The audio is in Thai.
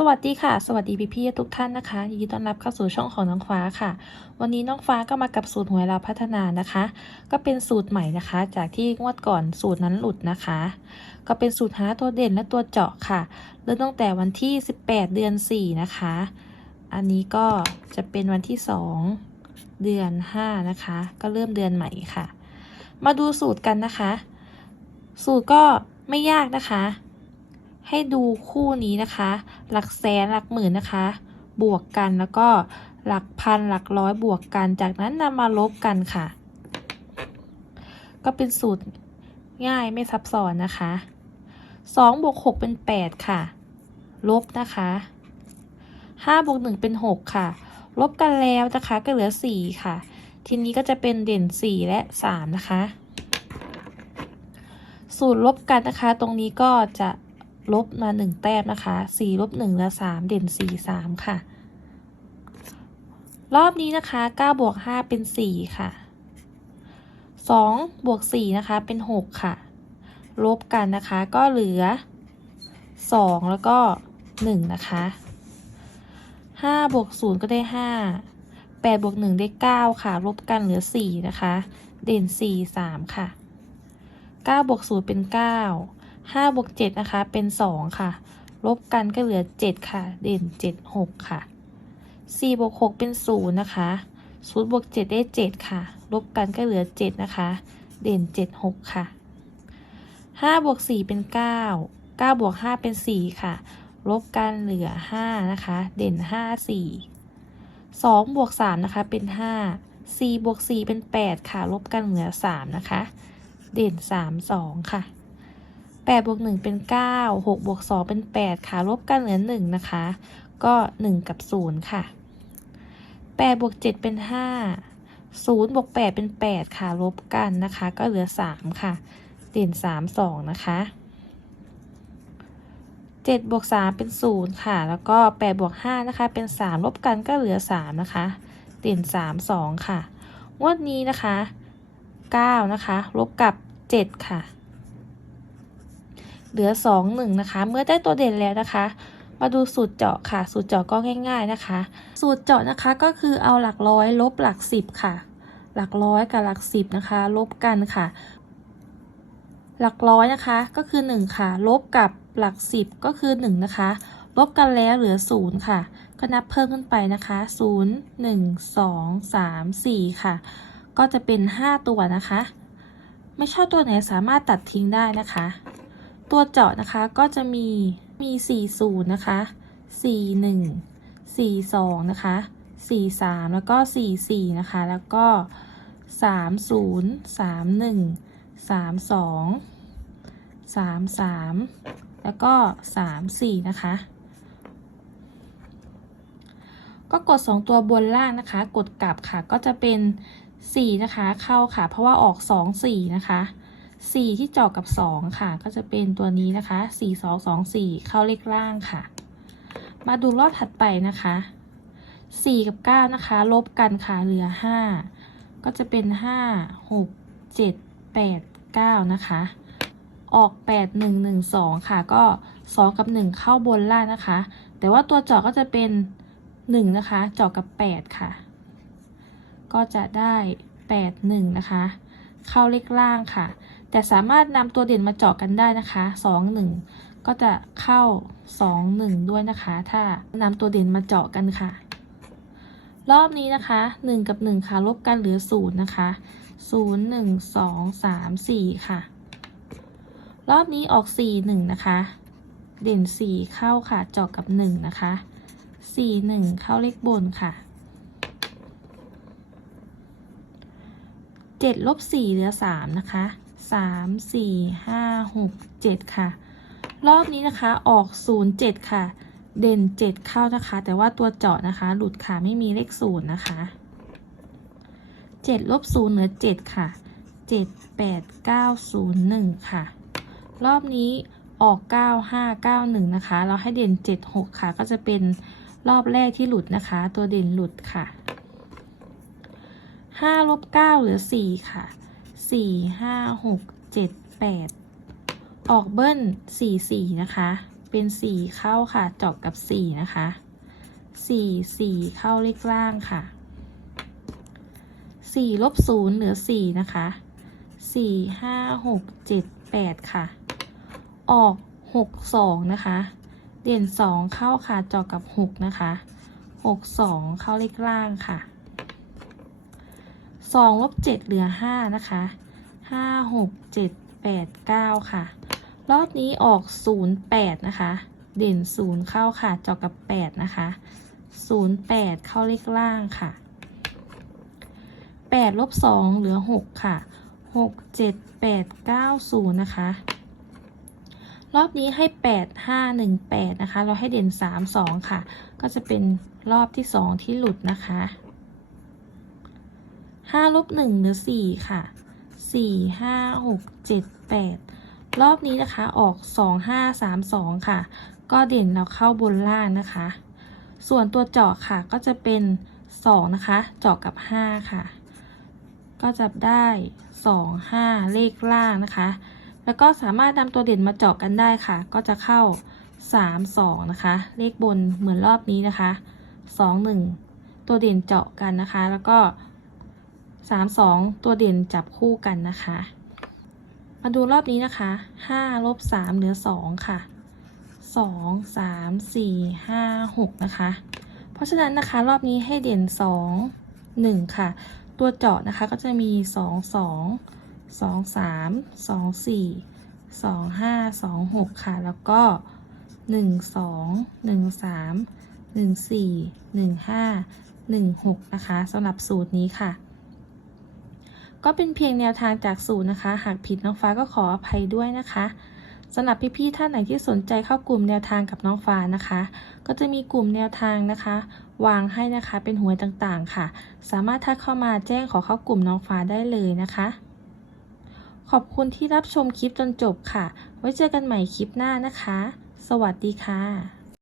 สวัสดีค่ะ สวัสดีพี่ๆทุกท่านนะคะยินดีต้อนรับเข้าสู่ช่องของน้องฟ้าค่ะ วันนี้น้องฟ้าก็มากับสูตรหวยเราพัฒนานะคะ ก็เป็นสูตรใหม่นะคะ จากที่งวดก่อนสูตรนั้นหลุดนะคะ ก็เป็นสูตรหาตัวเด่นและตัวเจาะค่ะ เริ่มตั้งแต่วันที่ 18 เดือน 4 นะคะ อันนี้ก็จะเป็นวันที่ 2 เดือน 5 นะคะ ก็เริ่มเดือนใหม่ค่ะ มาดูสูตรกันนะคะ สูตรก็ไม่ยากนะคะ ให้ดูคู่นี้นะคะ หลักแสนหลักหมื่นนะคะ บวกกันแล้วก็หลักพันหลักร้อยบวกกัน จากนั้นนำมาลบกันค่ะ ก็เป็นสูตรง่ายไม่ซับซ้อนนะคะ2บวก6เป็น 8 ค่ะ ลบนะคะ5บวก1เป็น 6 ค่ะ ลบกันแล้วนะคะก็เหลือ 4 ค่ะ ทีนี้ก็จะเป็นเด่น 4 และ 3 นะคะ สูตรลบกันนะคะ ตรงนี้ก็จะ ลบมา1แต้มนะคะ4ลบ1เหลือ3เด่น4 3ค่ะ รอบนี้นะคะ9บวก5เป็น4ค่ะ2บวก4นะคะเป็น6ค่ะ ลบกันนะคะก็เหลือ2แล้วก็1นะคะ5บวก0ก็ได้5 8บวก1ได้9ค่ะ ลบกันเหลือ4นะคะ เด่น4 3ค่ะ9บวก0เป็น9 5บวก7นะคะ เป็น 2 ค่ะ ลบกันก็เหลือ 7 ค่ะ เด่น 7 6 ค่ะ4บวก6เป็น0นะคะ0บวก7ได้ 7 ค่ะ ลบกันก็เหลือ 7 นะคะ เด่น 7 6 ค่ะ5บวก4เป็น 9 9บวก5เป็น 4 ค่ะ ลบกันเหลือ 5 นะคะ เด่น 5 4 2บวก3นะคะ เป็น 5 4บวก4เป็น 8 ค่ะ ลบกันเหลือ 3 นะคะ เด่น 3 2 ค่ะ 8บวก1เป็น 9 6บวก2เป็น 8 ค่ะลบกันเหลือ 1 นะคะ ก็ 1 กับ 0 ค่ะ8บวก7เป็น 5 0บวก8เป็น 8 ค่ะลบกันนะคะ ก็เหลือ 3 ค่ะเด่น3 2 นะคะ7บวก3เป็น 0 ค่ะ แล้วก็8บวก5นะคะ เป็น 3 ลบกันก็เหลือ 3 นะคะเด่น3 2 ค่ะ งวดนี้นะคะ 9 นะคะ ลบกับ 7 ค่ะ เหลือ 2 1 นะคะ เมื่อได้ตัวเด่นแล้วนะคะ มาดูสูตรเจาะค่ะ สูตรเจาะก็ง่าย ๆนะคะ สูตรเจาะนะคะก็คือเอาหลักร้อยลบหลักสิบค่ะ หลักร้อยกับหลักสิบนะคะ ลบกันค่ะ หลักร้อยนะคะก็คือ 1 ค่ะ ลบกับหลักสิบก็คือ 1 นะคะ ลบกันแล้วเหลือ 0 ค่ะ ก็นับเพิ่มขึ้นไปนะคะ 0 1 2 3 4 ค่ะ ก็จะเป็น 5 ตัวนะคะ ไม่ชอบตัวไหนสามารถตัดทิ้งได้นะคะ ตัวเจาะนะคะก็จะมีมี 40 นะคะ 41 42 นะคะ 43 แล้วก็ 44 นะคะ แล้วก็ 30 31 32 33 แล้วก็ 34 นะคะ ก็กด 2 ตัวบนล่างนะคะ กดกลับค่ะก็จะเป็น 4 นะคะ เข้าค่ะ เพราะว่าออก 2 4 นะคะ 4 ที่เจาะกับ 2 ค่ะ ก็จะเป็นตัวนี้นะคะ 4 2 2 4 เข้าเลขล่างค่ะ มาดูรอบถัดไปนะคะ 4 กับ 9 นะคะ ลบกันค่ะ เหลือ 5 ก็จะเป็น 5 6 7 8 9 นะคะ ออก 8 1 1 2 ค่ะ ก็ 2 กับ 1 เข้าบนล่างนะคะ แต่ว่าตัวเจาะก็จะเป็น 1 นะคะ เจาะกับ 8 ค่ะ ก็จะได้ 8 1 นะคะ เข้าเลขล่างค่ะ แต่สามารถนำตัวเด่นมาเจาะกันได้นะคะ 2 1 ก็จะเข้า 2 1 ด้วยนะคะ ถ้านำตัวเด่นมาเจาะกันค่ะ รอบนี้นะคะ 1 กับ 1 ค่ะ ลบกันเหลือ 0 นะคะ 0 1 2 3 4 ค่ะ รอบนี้ออก 4 1 นะคะ เด่น 4 เข้าค่ะเจาะกับ 1 นะคะ 4 1 เข้าเลขบนค่ะ7ลบ4เหลือ3นะคะ 3 4 5 6 7ค่ะ รอบนี้นะคะออก0 7ค่ะ เด่น7เข้านะคะ แต่ว่าตัวเจาะนะคะ หลุดค่ะไม่มีเลข0นะคะ7ลบ0เหลือ7ค่ะ7 8 9 0 1ค่ะ รอบนี้ออก 9 5 9 1 นะคะ เราให้เด่น 7 6 ค่ะ ก็จะเป็นรอบแรกที่หลุดนะคะ ตัวเด่นหลุดค่ะ5ลบ9เหลือ 4 ค่ะ 4 5 6 7 8ออกเบิ้ล4 4นะคะ เป็นสี่เข้าค่ะจาะกับสี่นะคะสี่สี่เข้าเลขล่างค่ะสี่ลบศูนย์เหลือสี่นะคะสี่ห้าหกเจ็ดแปดค่ะ ออกหกสองนะคะ เด่นสองเข้าค่ะจาะกับหกนะคะหกสองเข้าเลขล่างค่ะ สองลบเจ็ดเหลือห้านะคะห้าหกเจ็ดแปดเก้าค่ะ รอบนี้ออกศูนย์แปดนะคะ เด่นศูนย์เข้าค่ะเจาะกับแปดนะคะศูนย์แปดเข้าเลขล่างค่ะแปดลบสองเหลือหกค่ะหกเจ็ดแปดเก้าศูนย์นะคะ รอบนี้ให้แปดห้าหนึ่งแปดนะคะ เราให้เด่นสามสองค่ะ ก็จะเป็นรอบที่สองที่หลุดนะคะ ห้าลบหนึ่งหลือสี่ค่ะสี่ห้าหกเจ็ดแปดรอบนี้นะคะออกสองห้าสามสองค่ะ ก็เด่นเราเข้าบนล่างนะคะ ส่วนตัวเจาะค่ะก็จะเป็นสองนะคะเจาะกับห้าค่ะ ก็จะได้สองห้าเลขล่างนะคะ แล้วก็สามารถนำตัวเด่นมาเจาะกันได้ค่ะ ก็จะเข้า3 2นะคะ เลขบนเหมือนรอบนี้นะคะ2 1ตัวเด่นเจาะกันนะคะ แล้วก็ 3 2ตัวเด่นจับคู่กันนะคะ มาดูรอบนี้นะคะ5ลบ3เหลือ2ค่ะ2 3 4 5 6นะคะ เพราะฉะนั้นนะคะรอบนี้ให้เด่น2 1ค่ะ ตัวเจาะนะคะก็จะมี2 2สองสามสองสี่สองห้าสองหกค่ะ แล้วก็หนึ่งสองหนึ่งสามหนึ่งสี่หนึ่งห้าหนึ่งหกนะคะสำหรับสูตรนี้ค่ะ ก็เป็นเพียงแนวทางจากสูตรนะคะ หากผิดน้องฟ้าก็ขออภัยด้วยนะคะสำหรับพี่ๆท่านไหนที่สนใจเข้ากลุ่มแนวทางกับน้องฟ้านะคะ ก็จะมีกลุ่มแนวทางนะคะ วางให้นะคะเป็นหวยต่างๆค่ะ สามารถทักเข้ามาแจ้งขอเข้ากลุ่มน้องฟ้าได้เลยนะคะ ขอบคุณที่รับชมคลิปจนจบค่ะ ไว้เจอกันใหม่คลิปหน้านะคะ สวัสดีค่ะ